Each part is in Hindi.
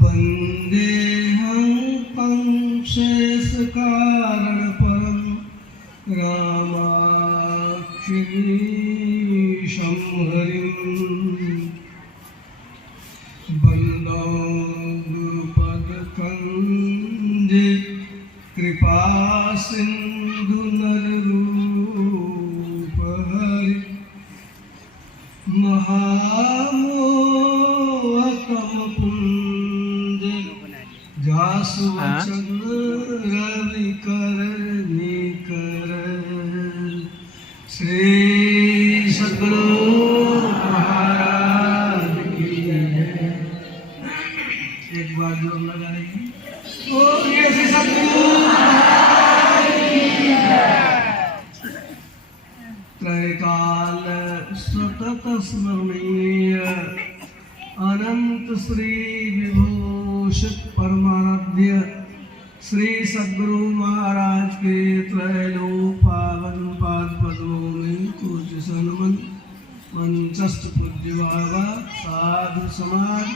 वन्देऽहं तं शेषकारणपरं रामाक्षीशं हरिं वन्दो गुरुपदकञ्जे कृपासिन्धुनररूपहरि महामोहकमपुञ्ज जासुवचन रविकर निकर श्री सद्गुरु महाराज की जय। एक बार जो लगाएंगे ओ ये श्री सद्गुरु महाराज की जय। त्रैकाल सतत स्मरणीय अनंत श्री विभूषित परमाराध्य श्री सद्गुरु महाराज के त्रैलोक पावन पाद पद्मों में कुछ सनमन मंचस्थ पूज्य बाबा साधु समाज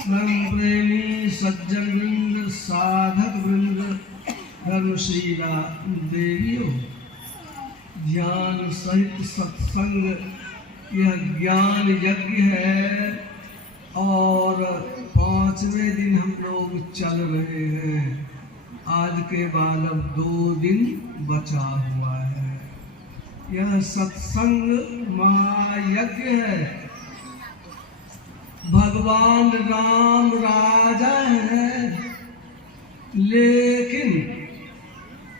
धर्म प्रेमी सज्जन वृंद साधक वृंद धर्मशीला देवियों, ज्ञान सहित सत्संग यह ज्ञान यज्ञ है और 5वें दिन हम लोग चल रहे हैं। आज के बाद अब 2 दिन बचा हुआ है। यह सत्संग महायज्ञ है। भगवान राम राजा है, लेकिन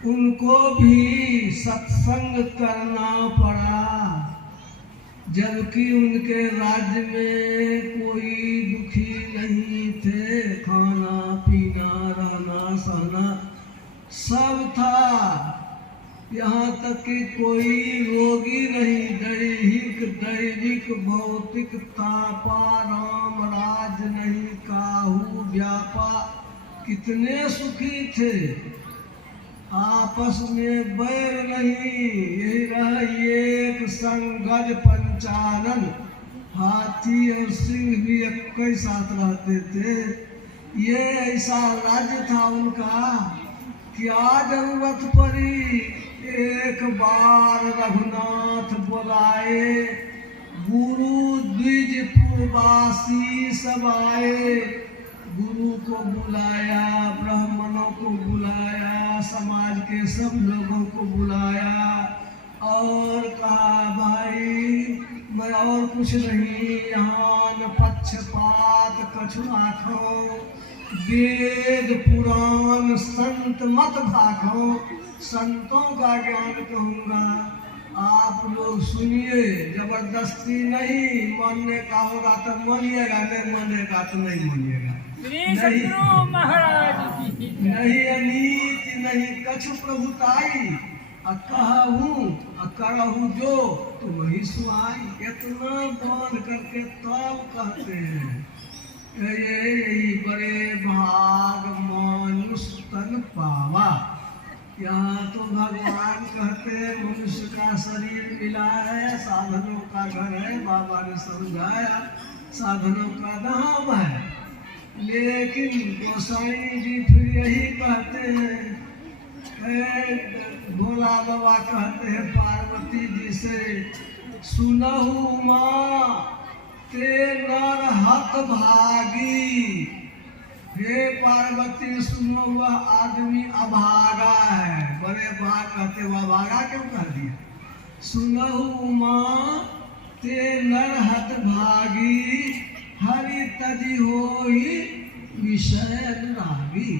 उनको भी सत्संग करना पड़ा, जबकि उनके राज्य में कोई दुखी नहीं थे। खाना पीना रहना सहना सब था, यहाँ तक कि कोई रोगी नहीं। दैहिक भौतिक तापा राम राज नहीं काहू व्यापा। कितने सुखी थे, आपस में बैर नहीं। यही रहा एक संगज पंचानन, हाथी और सिंह भी एक साथ रहते थे। ये ऐसा राज्य था उनका। क्या जरूरत पड़ी, एक बार रघुनाथ बुलाए, गुरु द्विजपुरवासी सब आए। गुरु को बुलाया, ब्राह्मणों को बुलाया, समाज के सब लोगों को बुलाया और कहा भाई मैं और कुछ नहीं, यहाँ न पक्षपात कछु आखो, वेद पुराण संत मत भाखो। संतों का ज्ञान कहूँगा, आप लोग सुनिए, जबरदस्ती नहीं। मानने का होगा तो मानिएगा, नहीं मानेगा तो नहीं मानिएगा। नहीं अनीति नहीं कछु प्रभुताई, कहूँ करहूँ जो तो वही सुहाई। इतना बांध करके तब कहते हैं यही बड़े भाग मानुष तन पावा। यहाँ तो भगवान कहते हैं मनुष्य का शरीर मिला है, साधनों का घर है। बाबा ने समझाया साधनों का धाम है, लेकिन गोसाई जी फिर यही कहते हैं। भोला बाबा कहते हैं पार्वती जी से, सुनहु माँ ते नर हत भागी। हे पार्वती सुनो, वह आदमी अभागा है। बड़े भाग कहते वह अभागा क्यों कह दिया? सुनहु माँ ते नर हत भागी, हरि तजी होई विषय अनुरागी।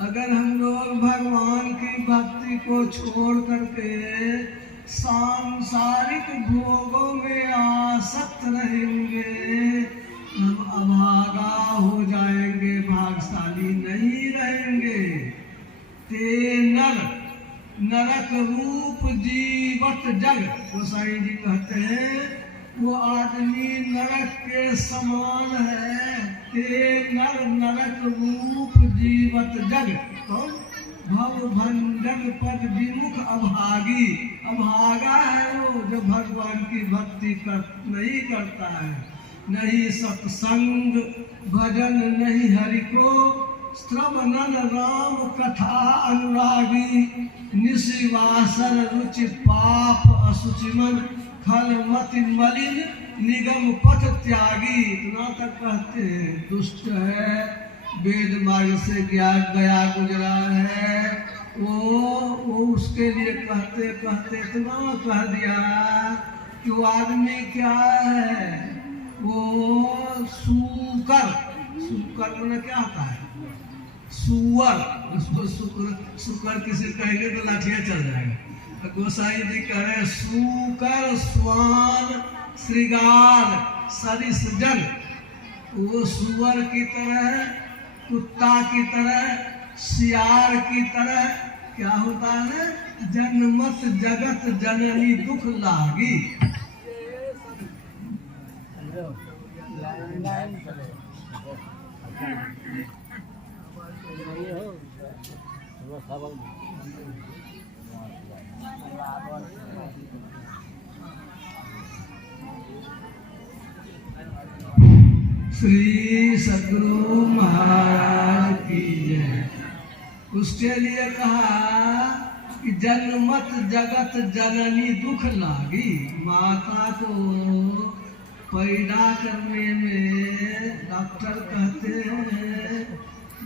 अगर हम लोग भगवान की भक्ति को छोड़ करके सांसारिक भोगों में आसक्त रहेंगे, हम अभागा हो जाएंगे, भागशाली नहीं रहेंगे। ते नर नरक रूप जीवत जग, गोसाई जी कहते हैं वो आदमी नरक के समान है। ते नर नरक रूप जीवत जग, कौन? भव भंजन पद विमुख अभागी। अभागा है वो जो भगवान की भक्ति नहीं करता है। नहीं सत्संग भजन नहीं हरि को, श्रवणन राम कथा अनुरागी, निशिवासन रुचि पाप असुचि मन, खल मति मलिन निगम पथ त्यागी। इतना तक कहते हैं दुष्ट है, वेद मार्ग से गया गुजरा है, वो उसके लिए कहते कहते इतना कह दिया कि वो आदमी क्या है, वो सूकर, सूकर मैंने क्या होता है, सुअर, उसको सुकर किसी कहेंगे तो लाठियां चल जाएगा। गोसाई जी कह रहे सूकर स्वान श्रृगाल सरिस जन, वो सुअर की तरह, कुत्ता की तरह, सियार की तरह क्या होता है, जन्मत जगत जननी दुख लागी। श्री सद्गुरु महाराज की जय। उसके लिए कहा कि जन्मत जगत जननी दुख लागी। माता को पैदा करने में डॉक्टर कहते हैं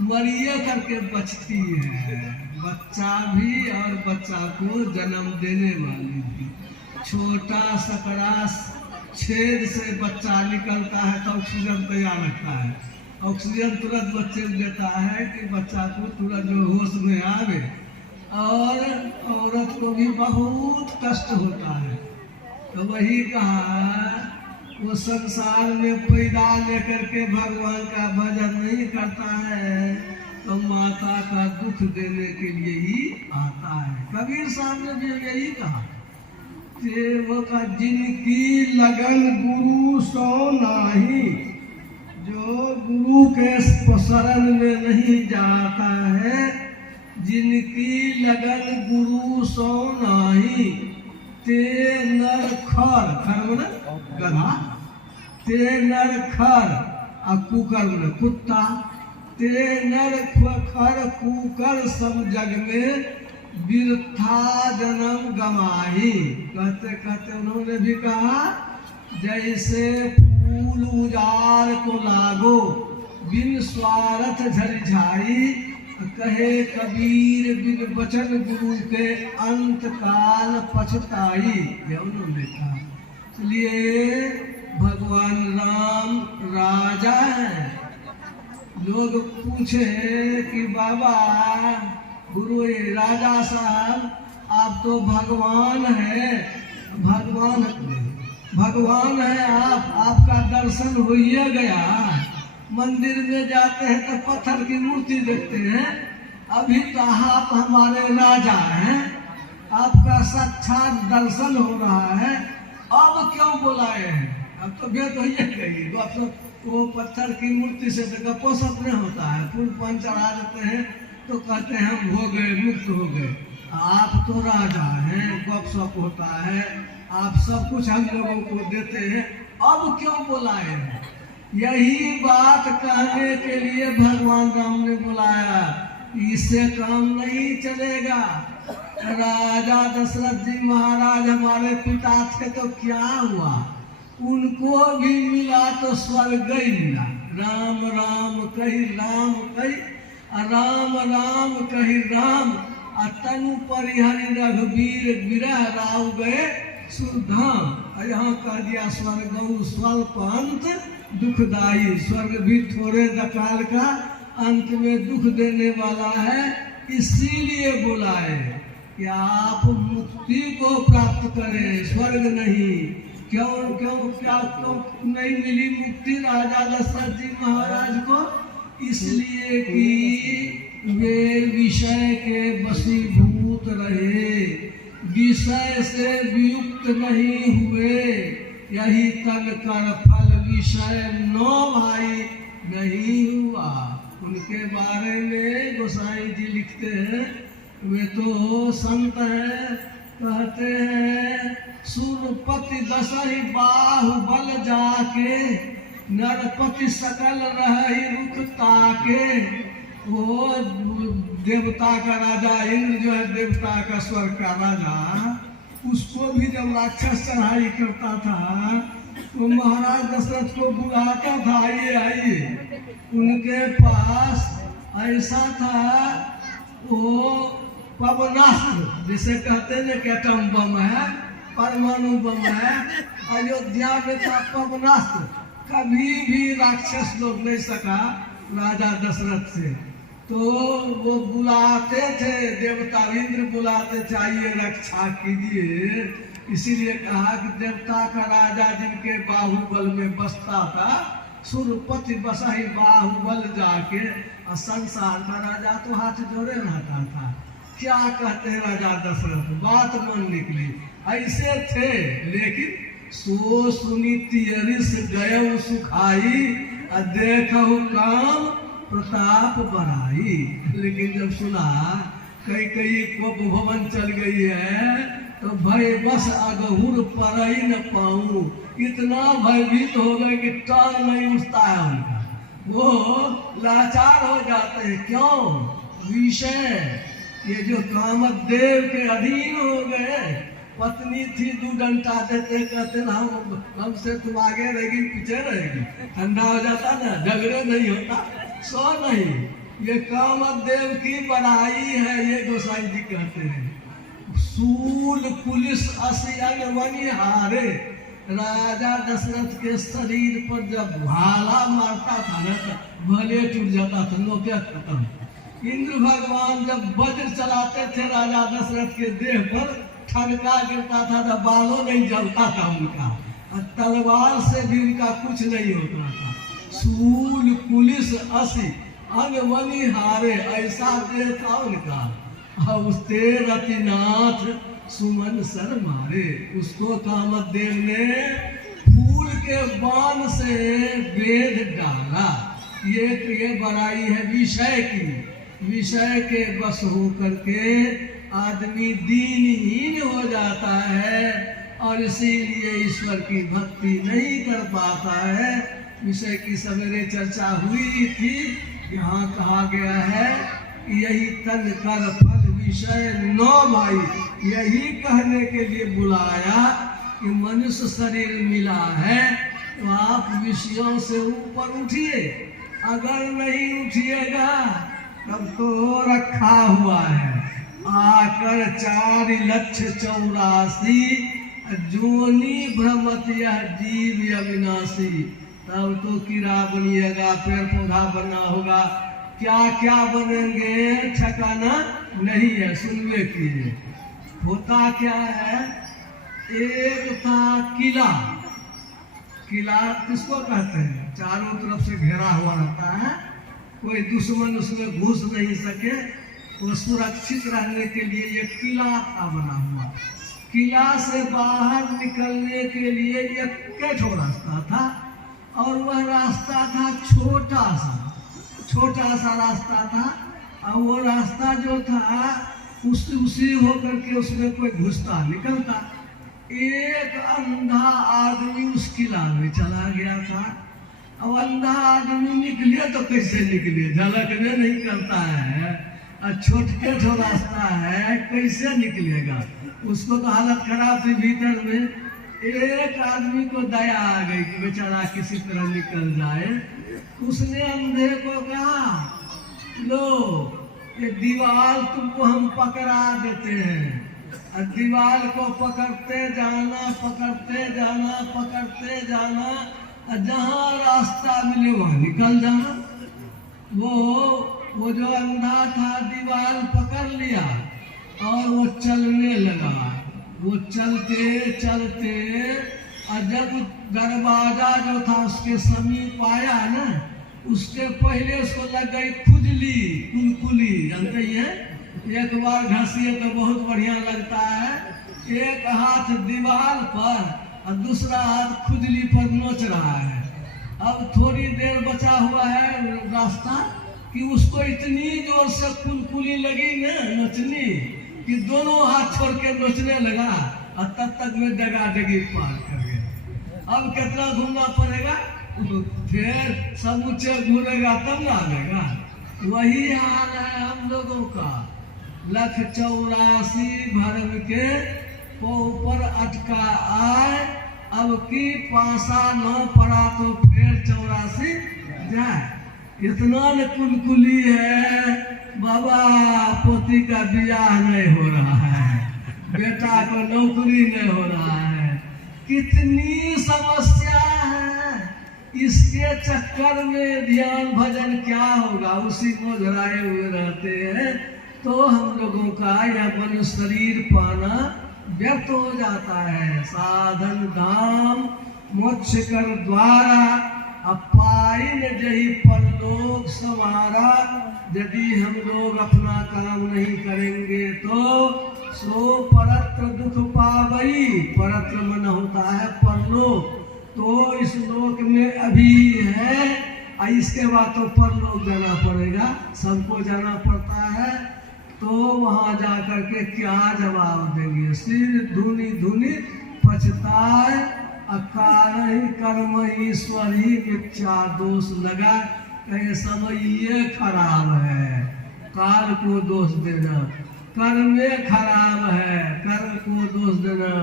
मरिए करके बचती है, बच्चा भी और बच्चा को जन्म देने वाली भी। छोटा सकरा छेद से बच्चा निकलता है तो ऑक्सीजन तैयार रखता है, ऑक्सीजन तुरंत बच्चे को देता है कि बच्चा को तुरंत जो होश में आवे। और औरत को भी बहुत कष्ट होता है। तो वही कहा वो संसार में पैदा लेकर के भगवान का भजन नहीं करता है तो माता का दुख देने के लिए ही आता है। कबीर साहब ने भी यही कहा कि वो का जिनकी लगन गुरु सो नाही, जो गुरु के शरण में नहीं जाता है, जिनकी लगन गुरु सो नाही, ते नर खर, खर में गधा, ते नर खर और कुकर में कुत्ता, ते नर खर कुकर सब जग में बिरथा जन्म गवाही। कहते कहते उन्होंने भी कहा जैसे फूल उजाड़ को लागो बिन स्वार्थ झरिझाई, कहे कबीर बिन वचन गुरु के अंत काल पछताई। यह उन्होंने कहा। इसलिए भगवान राम राजा है। लोग पूछे कि बाबा गुरु राजा साहब आप तो भगवान है, भगवान है आप, आपका दर्शन हो ही गया। मंदिर में जाते हैं तो पत्थर की मूर्ति देखते हैं, अभी तो आप हमारे राजा हैं, आपका साक्षात दर्शन हो रहा है, अब क्यों बुलाए हैं? अब तो भेद हो गई। वो पत्थर की मूर्ति से तो गपोसप नहीं होता है, फूल पान चढ़ा देते हैं तो कहते हैं हम हो गए, मुक्त हो गए। आप तो राजा हैं, गपशप होता है, आप सब कुछ हम लोगों को देते हैं, अब क्यों बुलाए हैं? यही बात कहने के लिए भगवान राम ने बुलाया। इससे काम नहीं चलेगा। राजा दशरथ जी महाराज हमारे पिता थे तो क्या हुआ, उनको भी मिला तो स्वर्ग ही मिला। राम राम कही राम कही, राम राम कही राम, तनु परिहरि रघुवीर विरह राव गए सुरधाम। यहाँ कह दिया स्वर्ग स्वल्प अंत दुखदाई, स्वर्ग भी थोड़े काल का अंत में दुख देने वाला है। इसीलिए बुलाए कि आप मुक्ति को प्राप्त करें, स्वर्ग नहीं। क्यों क्यों क्या क्यों नहीं मिली मुक्ति राजा दशरथ जी महाराज को? इसलिए कि वे विषय के वशीभूत रहे, विषय से वियुक्त नहीं हुए, यही तन कर फल विषय नो भाई नहीं हुआ। उनके बारे में गोसाई जी लिखते हैं, वे तो संत हैं, कहते हैं सुरपति दशहि बाहुबल जाके, नरपति सकल रही रुख ताके। वो देवता का राजा इंद्र जो है, देवता का स्वर्ग का राजा, उसको भी जब राक्षस चढ़ाई करता था तो महाराज दशरथ को बुलाता था, आइए आइए। उनके पास ऐसा था, वो पवनास्त्र जिसे कहते हैं कि एटम बम है, परमाणु बम है, अयोध्या में था पवनास्त्र। कभी भी राक्षस लोग नहीं सका राजा दशरथ से। तो वो बुलाते थे, देवता इंद्र बुलाते थे, आइए रक्षा कीजिए। इसीलिए कहा कि देवता का राजा जिनके बाहुबल में बसता था, सुरपति बसाही बाहुबल जाके, और संसार का राजा तो हाथ जोड़े रहता था। क्या कहते हैं राजा दशरथ, बात मन निकली। ऐसे थे, लेकिन सो सुनी तियरिस गयो सुखाई, देखहु काम प्रताप बढ़ाई। लेकिन जब सुना कई कई कोप भवन चल गई है, तो भय बस अगहुर पर ही न पाऊं। इतना भयभीत हो गए कि टांग नहीं उठता है उनका, वो लाचार हो जाते हैं। क्यों? विषय, ये जो कामदेव के अधीन हो गए। पत्नी थी, 2 डंडा देते, कहते हमसे तुम आगे रहेगी पीछे रहेगी, ठंडा हो जाता ना, झगड़े नहीं होता, सो नहीं। ये कामदेव की बड़ाई है, ये गोसाई जी कहते हैं। सूल पुलिस असियन वनी हारे। राजा दशरथ के शरीर पर जब भाला मारता था ना, तो भले टूट जाता था, नोके खत्म। इंद्र भगवान जब वज्र चलाते थे राजा दशरथ के देह पर, ठनका गिरता था तो बालों नहीं जलता था उनका, और तलवार से भी उनका कुछ नहीं होता था। सूल पुलिस असी अनवनी हारे, ऐसा देह था उनका। उसते रतिनाथ सुमन सर मारे। उसको कामदेव ने फूल के बाण से बेध डाला। ये बड़ाई है विषय की। विषय के बस हो करके आदमी दीनहीन हो जाता है, और इसीलिए ईश्वर की भक्ति नहीं कर पाता है। विषय की सवेरे चर्चा हुई थी, यहाँ कहा गया है यही तन कर फल विषय नो भाई। यही कहने के लिए बुलाया कि मनुष्य शरीर मिला है तो आप विषयों से ऊपर उठिए। अगर नहीं उठिएगा तब तो रखा हुआ है। आकर 4,84,00,000 जोनी भ्रमत यह जीव अविनाशी। तब तो कीड़ा बनिएगा, पेड़ पौधा बनना होगा, क्या क्या बनेंगे ठिकाना नहीं है। सुनने कीजिए, होता क्या है। एक था किला। किला किसको कहते हैं? चारों तरफ से घेरा हुआ रहता है, कोई दुश्मन उसमें घुस नहीं सके, वो सुरक्षित रहने के लिए एक किला था बना हुआ। किला से बाहर निकलने के लिए एक ठो रास्ता था, और वह रास्ता था छोटा सा रास्ता था। और वो रास्ता जो था उसी होकर के उसमें कोई घुसता निकलता। एक अंधा आदमी उस किला में चला गया था। अब अंधा आदमी निकले तो कैसे निकले, झलकने नहीं करता है, और छोटे ठो रास्ता है, कैसे निकलेगा। उसको तो हालत खराब थी भीतर में। एक आदमी को दया आ गई कि बेचारा किसी तरह निकल जाए। उसने अंधे को कहा, लो ये दीवार तुमको हम पकड़ा देते हैं, और दीवार को पकड़ते जाना, और जहाँ रास्ता मिले वहाँ निकल जाना। वो जो अंधा था दीवार पकड़ लिया और वो चलने लगा। वो चलते और जब दरवाजा जो था उसके समीप आया ना, उसके पहले उसको लग गई खुजली, कुलकुली, जानते ही हैं। एक बार घसीए तो बहुत बढ़िया लगता है। एक हाथ दीवार पर और दूसरा हाथ खुजली पर नोच रहा है। अब थोड़ी देर बचा हुआ है रास्ता कि उसको इतनी जोर से कुलकुली लगी ना नोचनी कि दोनों हाथ छोड़ के नोचने लगा, और तब तक में जगह पार कर गया। अब कितना घूमना पड़ेगा? फिर समूचे घूरेगा तब ना आएगा। वही हाल है हम लोगों का। 184 भरम के ऊपर अटका आए, अब की पासा न पड़ा तो फिर 84 जाए। इतना न कुलकुली है, बाबा पोती का बियाह नहीं हो रहा है, बेटा को नौकरी नहीं हो रहा है, कितनी समस्या है। इसके चक्कर में ध्यान भजन क्या होगा, उसी को झराए हुए रहते हैं। तो हम लोगों का यह मन शरीर पाना व्यर्थ हो जाता है। साधन धाम मोक्ष कर द्वारा, अपाइन जही परलोक समारा। यदि हम लोग अपना काम नहीं करेंगे तो सो परत्र दुख पावई। परत्र मन होता है परलोक, तो इस लोक में अभी है, इसके बाद तो परलोक जाना पड़ेगा, सबको जाना पड़ता है। तो वहां जाकर के क्या जवाब देंगे, सिर धुनी धुनी पछताए, अकारण ही कर्म ईश्वर ही मिथ्या दोष लगा। कहे समय ये खराब है, काल को दोष देना, कर्म खराब है, कर्म को दोष देना।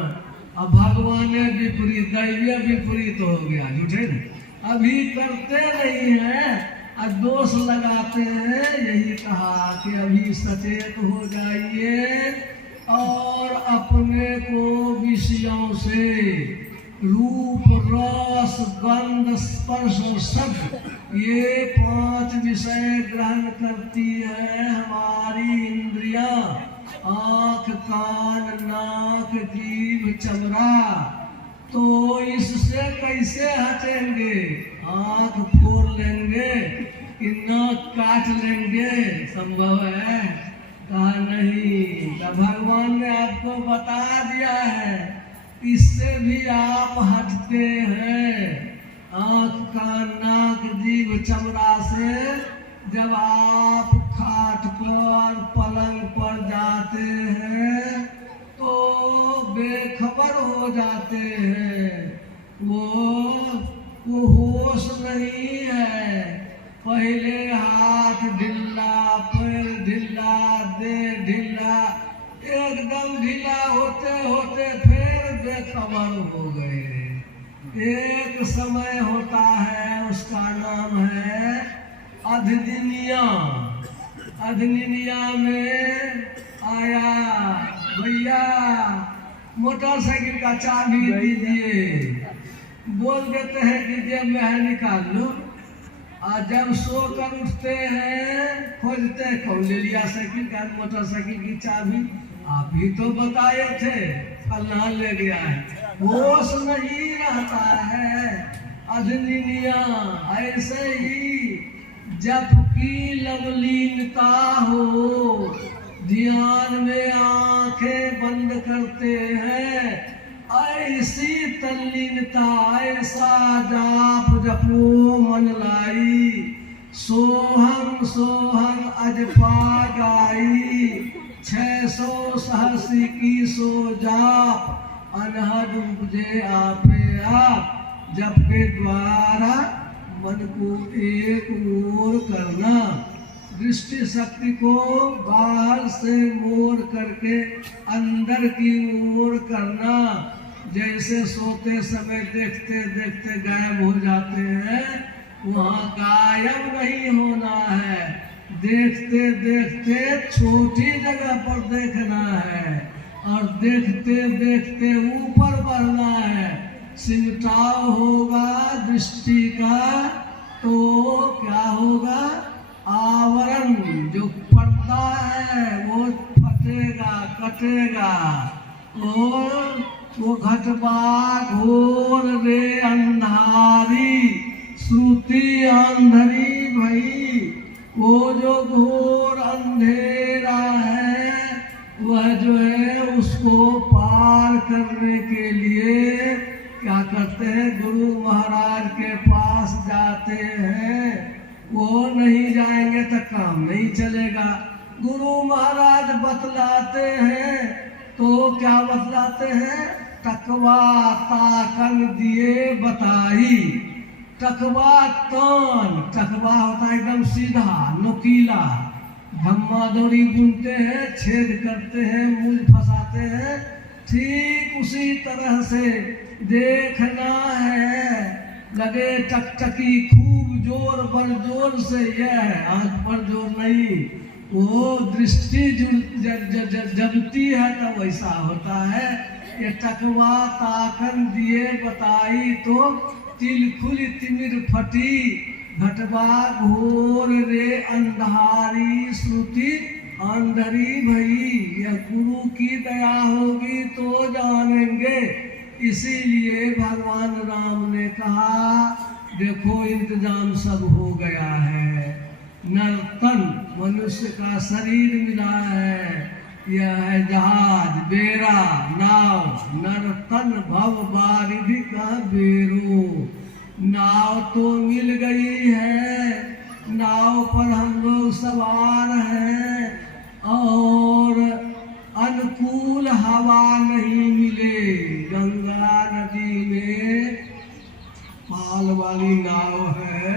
अब भगवान विपरीत, दैवीय विपरीत हो गया, झूठे नहीं, अभी करते नहीं है, दोष लगाते हैं। यही कहा कि अभी सचेत हो जाइए और अपने को विषयों से, रूप रस गंध स्पर्श शब्द, ये 5 विषय ग्रहण करती है हमारी इंद्रियां। आँख कान नाक जीभ चमड़ा, तो इससे कैसे हटेंगे? आँख फोड़ लेंगे कि नाक काट लेंगे, संभव है? कहा नहीं। तो भगवान ने आपको बता दिया है, इससे भी आप हटते हैं। आँख कान नाक जीभ चमड़ा से जब आप खाट पर पलंग पर जाते हैं तो बेखबर हो जाते हैं, वो होश नहीं है। पहले हाथ ढिल्ला, पैर ढिल्ला, देह ढिल्ला, एकदम ढीला होते होते फिर बेखबर हो गए। एक समय होता है, उसका नाम है अधनिनिया। अधनिनिया में आया, भैया मोटरसाइकिल का चाबी दीजिए, बोल देते हैं कि जेब में है निकाल लो। और जब सो कर उठते हैं खोजते हैं, कौन ले लिया साइकिल का, मोटरसाइकिल की चाबी? आप ही तो बताए थे, फलाना ले गया है। होश नहीं रहता है। अधनिनिया ऐसे ही जब की लवलीनता हो, ध्यान में आंखें बंद करते हैं, ऐसी तल्लीनता, ऐसा जाप जपो मन लाई, सोहम सोहम अजपा गाई, 600 सहसी की सो जाप, अनहद उपजे आपे आप। जप के द्वारा मन को एक ओर करना, दृष्टि शक्ति को बाहर से मोड़ करके अंदर की ओर करना। जैसे सोते समय देखते देखते गायब हो जाते हैं, वहाँ गायब नहीं होना है, देखते देखते छोटी जगह पर देखना है और देखते देखते ऊपर बढ़ना है। सिमटाव होगा दृष्टि का तो क्या होगा? आवरण जो पर्दा है वो फटेगा, कटेगा। और वो घटबा घोर रे अंधारी, श्रुति अंधरी भई। वो जो घोर अंधेरा है वह जो है उसको पार करने के लिए क्या करते हैं? गुरु महाराज के पास जाते हैं। वो नहीं जाएंगे तो काम नहीं चलेगा। गुरु महाराज बतलाते हैं तो क्या बतलाते हैं? तकवा ताकन दिए बताई। टकवा तान, टकवा होता है एकदम सीधा नोकीला, धम्मा दौड़ी बुनते हैं, छेद करते हैं, मूल फंसाते हैं। ठीक उसी तरह से देखना है, लगे टकटकी खूब जोर पर जोर से, यह है आंख पर जोर नहीं, वो दृष्टि जबती है तो वैसा होता है। ये टकवा ताकन दिए बताई तो तिल खुल तिमिर फटी, घटवा घोर रे अंधारी श्रुति अंधरी भई। यह गुरु की दया होगी तो जानेंगे। इसीलिए भगवान राम ने कहा देखो इंतजाम सब हो गया है, नर्तन मनुष्य का शरीर मिला है, यह है जहाज बेड़ा नाव, नर्तन भव बारिधि का बेरो। नाव तो मिल गई है, नाव पर हम लोग सवार हैं, और अनुकूल हवा नहीं मिले। गंगा नदी में पाल वाली नाव है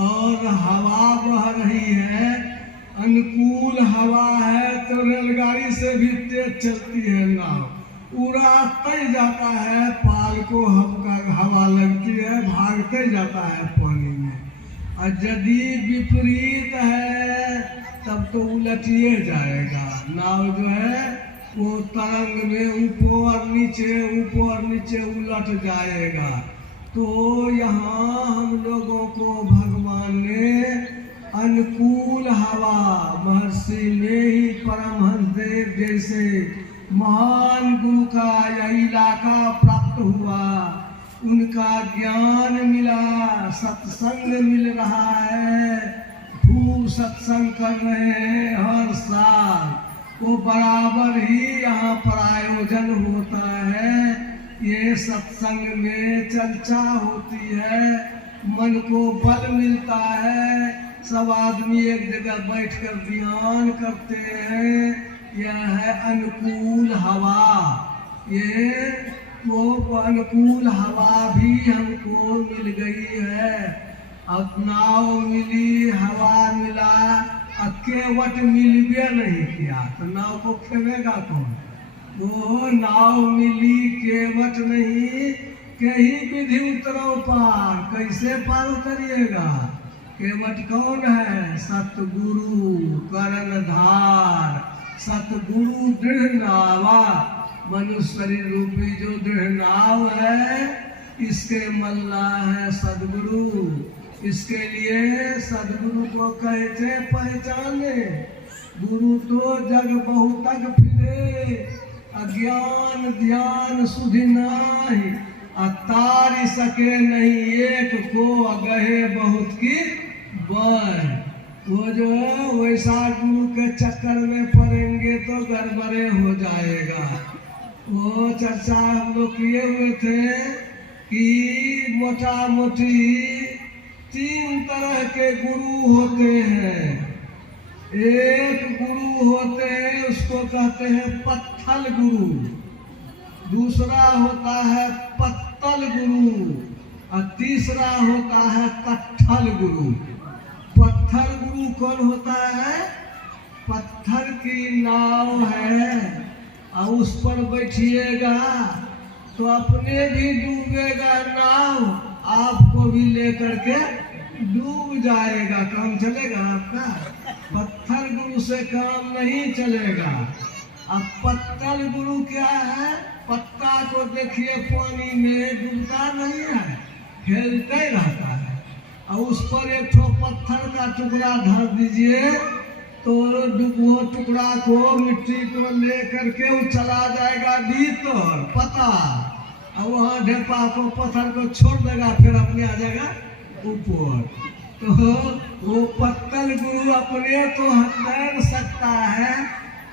और हवा बह रही है, अनुकूल हवा है तो रेलगाड़ी से भी तेज चलती है नाव, उड़ाते जाता है, पाल को हवा लगती है, भागते जाता है पानी में। और यदि विपरीत है तब तो उलटिए जाएगा। नाव जो है वो तरंग में ऊपर नीचे उलट जाएगा। तो यहाँ हम लोगों को भगवान ने अनुकूल हवा, महर्षि में ही परमहंस देव जैसे महान गुरु का यह इलाका प्राप्त हुआ, उनका ज्ञान मिला, सत्संग मिल रहा है, खूब सत्संग कर रहे हैं हर साल, वो बराबर ही यहाँ पर आयोजन होता है। ये सत्संग में चर्चा होती है, मन को बल मिलता है, सब आदमी एक जगह बैठकर ध्यान करते हैं। यह है अनुकूल हवा। ये वो अनुकूल हवा भी हमको मिल गई है। अब नाव मिली, हवा मिला, केवट मिलबे नहीं किया तो नाव को खेवेगा कौन? वो नाव मिली केवट नहीं, कहीं विधि उतरो पार, कैसे पार उतरिएगा? केवट कौन है? सतगुरु कर्णधार, सतगुरु दृढ़ नावा, मनुष्य शरीर रूपी जो दृढ़ नाव है, इसके मल्ला है सदगुरु। इसके लिए सदगुरु को कहते पहचाने। गुरु तो जग बहुतक फिरे, अज्ञान ध्यान सुधि नाही, तारी सके नहीं एक को, अगहे बहुत की बर। वो जो वैसा गुरु के चक्कर में पड़ेंगे तो गड़बड़े हो जाएगा। वो चर्चा हम लोग किए हुए थे कि मोटा मोटी 3 तरह के गुरु होते हैं। एक गुरु होते हैं उसको कहते हैं पत्थल गुरु, दूसरा होता है पत्तल गुरु, और तीसरा होता है कट्ठल गुरु। पत्थर गुरु कौन होता है? पत्थर की नाव है और उस पर बैठिएगा तो अपने भी डूबेगा नाव, आपको भी लेकर के डूब जाएगा। काम चलेगा आपका? पत्थर गुरु से काम नहीं चलेगा। अब पत्तल गुरु क्या है? पत्ता को देखिए पानी में डूबता नहीं है, खेलते रहता है, और उस पर एक ठो पत्थर का टुकड़ा धर दीजिए तो वो टुकड़ा को मिट्टी को लेकर के वो चला जाएगा भीतर पता, और वहाँ ढेपा को पत्थर को छोड़ देगा, फिर अपने आ जाएगा ऊपर। तो वो पत्तल गुरु अपने तो तैर सकता है,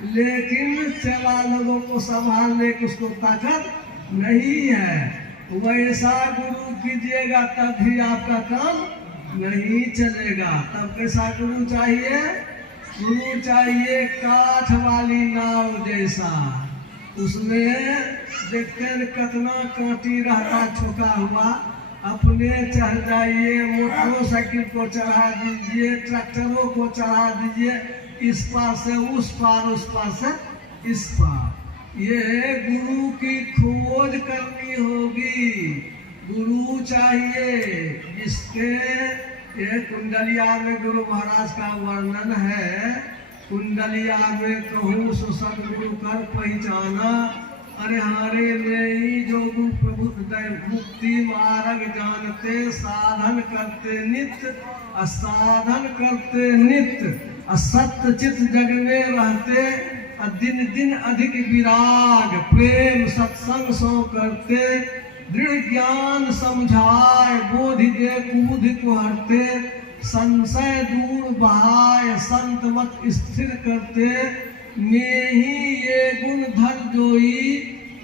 लेकिन चला लोगों को संभालने की उसको ताकत नहीं है। वैसा गुरु कीजिएगा तब भी आपका काम नहीं चलेगा। तब कैसा गुरु चाहिए? गुरु चाहिए काठ वाली नाव जैसा, उसमें देखते कितना कांटी रहता छोका हुआ, अपने चढ़ जाइए, मोटरसाइकिल को चढ़ा दीजिए, ट्रैक्टरों को चढ़ा दीजिए, इस पार से उस पार, उस पार से इस पार। ये गुरु की खोज करनी होगी, गुरु चाहिए जिसके, ये कुंडलिया में गुरु महाराज का वर्णन है। कुंडलिया में कहूँ सो सदगुरु कर पहचाना, अरे हरे में ही जो गुरु प्रभु मुक्ति मार्ग जानते, साधन करते नित्य, असाधन करते नित्य, असत्य चित जग में रहते, दिन दिन अधिक विराग प्रेम सत्संग सो करते, दृढ़ ज्ञान समझाए बोधि दे कूध को हरते, संशय दूर बहाय संत मत स्थिर करते, में ही ये गुण धर जोई,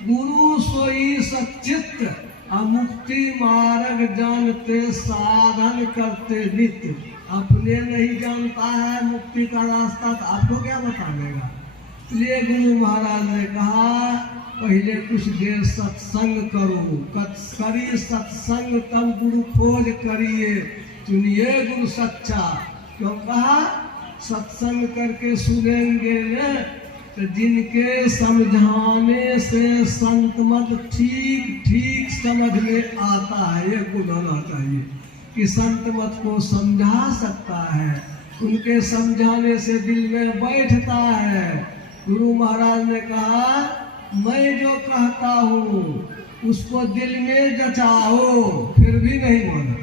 गुरु सोई सच्चित, अमुक्ति मार्ग जानते, साधन करते नित्य। अपने नहीं जानता है मुक्ति का रास्ता तो आपको क्या बता देगा। इसलिए गुरु महाराज ने कहा पहले कुछ देर सत्संग करो, करी सत्संग तब गुरु खोज करिए, चुनिए गुरु सच्चा। क्यों कहा, सत्संग करके सुनेंगे न तो जिनके समझाने से संत मत ठीक ठीक समझ में आता है, ये गुण होना चाहिए कि संत मत को समझा सकता है, उनके समझाने से दिल में बैठता है। गुरु महाराज ने कहा मैं जो कहता हूँ उसको दिल में जचाओ, फिर भी नहीं माना।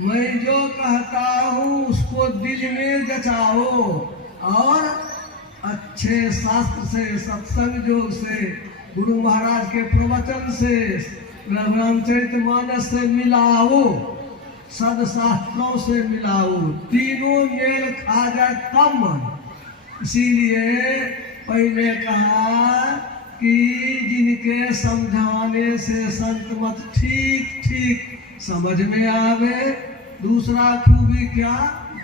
मैं जो कहता हूँ उसको दिल में जचाओ और अच्छे शास्त्र से, सत्संग योग से, गुरु महाराज के प्रवचन से, रामचरितमानस से मिलाओ, सदशास्त्रों से मिलाओ, तीनों मेल खा जाए तब मन। इसीलिए पहले कहा कि जिनके समझाने से संत मत ठीक ठीक समझ में आवे। दूसरा खूबी क्या,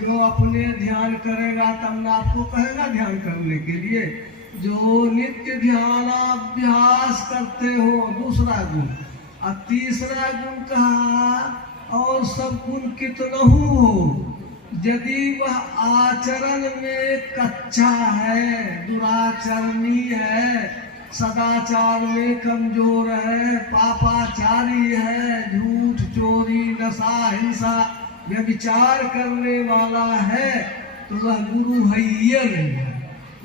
जो अपने ध्यान करेगा तब ना आपको कहेगा ध्यान करने के लिए, जो नित्य ध्यानाभ्यास करते हो, दूसरा गुण। और तीसरा गुण कहा और सब गुण कितनहु हो, यदि वह आचरण में कच्चा है, दुराचरणी है, सदाचार में कमजोर है, पापाचारी है, झूठ चोरी नशा हिंसा व्यभिचार करने वाला है, तो वह गुरु है ये नहीं है।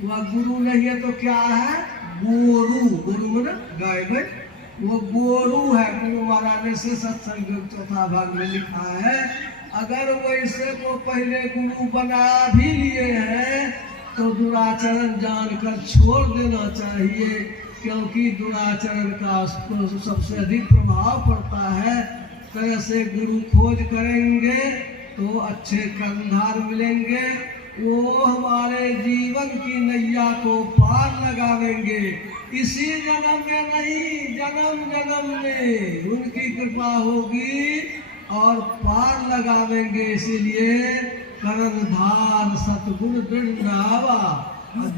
वह गुरु नहीं है तो क्या है, गोरू। गुरु मतलब गाय भाई, वो गोरू है। गुरु महाराज ने से सत्संग चौथा भाग में लिखा है, अगर वैसे को पहले गुरु बना भी लिए हैं तो दुराचरण जानकर छोड़ देना चाहिए, क्योंकि दुराचरण का सबसे अधिक प्रभाव पड़ता है। तरह से गुरु खोज करेंगे तो अच्छे कर्मधार मिलेंगे, वो हमारे जीवन की नैया को पार लगावेंगे। इसी जन्म में नहीं, जन्म जन्म में उनकी कृपा होगी और पार लगावेंगे। इसीलिए कर्णधार सतगुण दृढ़ावा,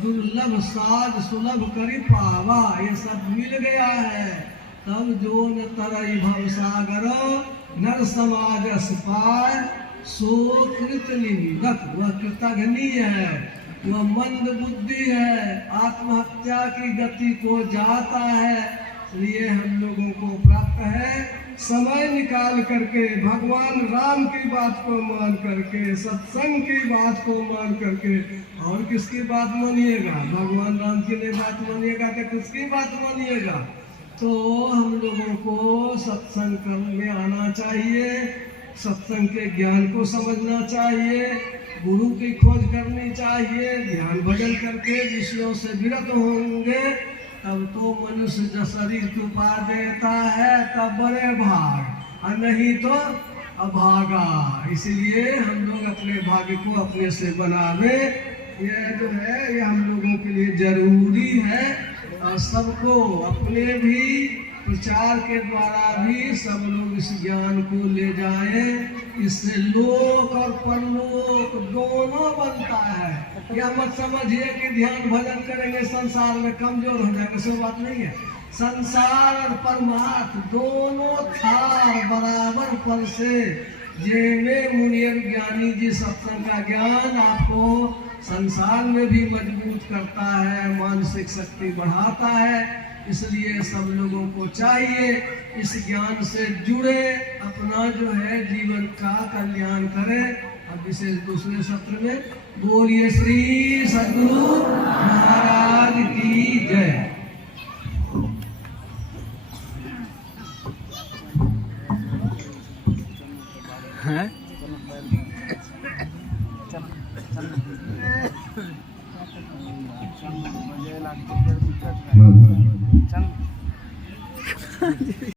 दुर्लभ साध सुलभ करी पावा, ये सब मिल गया है। तब जो न तरई भव सागर, नर समाज अस्पाय, सो कृतनिंदक, वह कृतघ्नीय है, वह मंद बुद्धि है, आत्महत्या की गति को जाता है। इसलिए हम लोगों को प्राप्त है समय निकाल करके भगवान राम की बात को मान करके, सत्संग की बात को मान करके, और किसकी बात मानिएगा, भगवान राम की नहीं बात मानिएगा तो किसकी बात मानिएगा। तो हम लोगों को सत्संग करने आना चाहिए, सत्संग के ज्ञान को समझना चाहिए, गुरु की खोज करनी चाहिए, ध्यान भजन करके विषयों से विरत होंगे, तब तो मनुष्य जो शरीर को पा देता है तब बड़े भाग, और नहीं तो अभागा। इसलिए हम लोग अपने भाग्य को अपने से बनावे, यह जो है ये हम लोगों के लिए जरूरी है। और सबको अपने भी प्रचार के द्वारा भी सब लोग इस ज्ञान को ले जाएं, इससे लोक और परलोक दोनों बनता है। यह मत समझिए कि ध्यान भजन करेंगे संसार में कमजोर हो जाएगा, सब बात नहीं है। संसार और परमार्थ दोनों थार बराबर पर से जेमे मुनियर ज्ञानी जी सत्संग का ज्ञान आपको संसार में भी मजबूत करता है, मानसिक शक्ति बढ़ाता है। इसलिए सब लोगों को चाहिए इस ज्ञान से जुड़े, अपना जो है जीवन का कल्याण करें। अब विशेष दूसरे सत्र में बोलिए श्री सद्गुरु महाराज की जय। हाँ